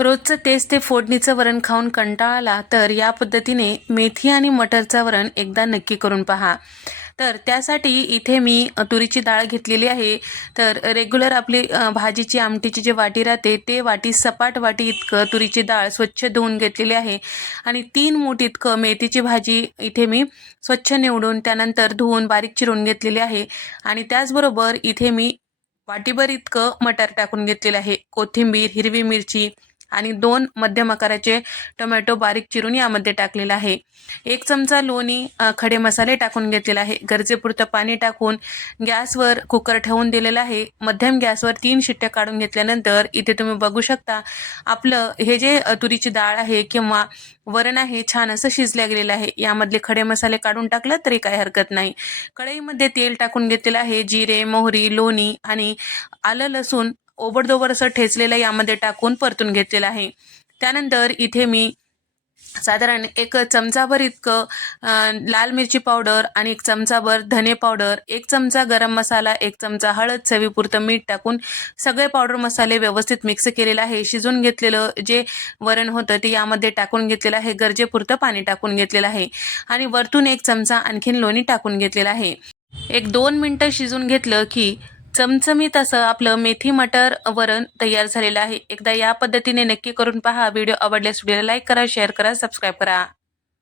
रोजचं तेच ते फोडणीचं वरण खाऊन कंटाळा आला तर या पद्धतीने मेथी आणि मटरचं वरण एकदा नक्की करून पहा। तर त्यासाठी इथे मी तुरीची डाळ घेतलेली आहे। तर रेग्युलर आपली भाजीची आमटीची जी वाटी राहते ते वाटी सपाट वाटी इतकं तुरीची डाळ स्वच्छ धुवून घेतलेली आहे आणि 3 मूठ इतकं मेथीची भाजी इथे मी स्वच्छ निवडून त्यानंतर धुवून बारीक चिरून घेतलेली आहे आणि त्याचबरोबर इथे मी वाटीभर इतकं मटार टाकून घेतलेलं आहे। कोथिंबीर, हिरवी मिरची आणि 2 मध्यम आकाराचे टोमॅटो बारीक चिरून यामध्ये टाकलेला आहे। 1 चमचा लोणी, खडे मसाले टाकून घेतलेला आहे। गरजेपुरतं पाणी टाकून गॅसवर कुकर ठेवून दिलेला आहे। मध्यम गॅसवर 3 शिट्ट्या काढून घेतल्यानंतर इथे तुम्ही बघू शकता आपलं हे जे तुरीची डाळ आहे किंवा वरण आहे छान असं शिजल्या गेलेलं आहे। यामधले खडे मसाले काढून टाकलं तरी काही हरकत नाही। कढईमध्ये तेल टाकून घेतलेलं आहे। जिरे, मोहरी, लोणी आणि आलं लसूण ओबडधोबड असं ठेचलेलं यामध्ये टाकून परतून घेतलेलं आहे। त्यानंतर इथे मी साधारण 1 चमचाभर इतकं लाल मिरची पावडर आणि 1 चमचाभर धने पावडर, 1 चमचा गरम मसाला, 1 चमचा हळद, चवीपुरतं मीठ टाकून सगळे पावडर मसाले व्यवस्थित मिक्स केलेलं आहे। शिजून घेतलेलं जे वरण होतं ते यामध्ये टाकून घेतलेलं आहे। गरजेपुरतं पाणी टाकून घेतलेलं आहे आणि वरतून 1 चमचा आणखीन लोणी टाकून घेतलेलं आहे। 1-2 मिनिटं शिजून घेतलं की चमचमीत असं आपलं मेथी मटर वरण तयार झालेलं आहे। एकदा या पद्धतीने नक्की करून पहा। व्हिडिओ आवडल्यास व्हिडिओला लाईक करा, शेअर करा, सबस्क्राईब करा।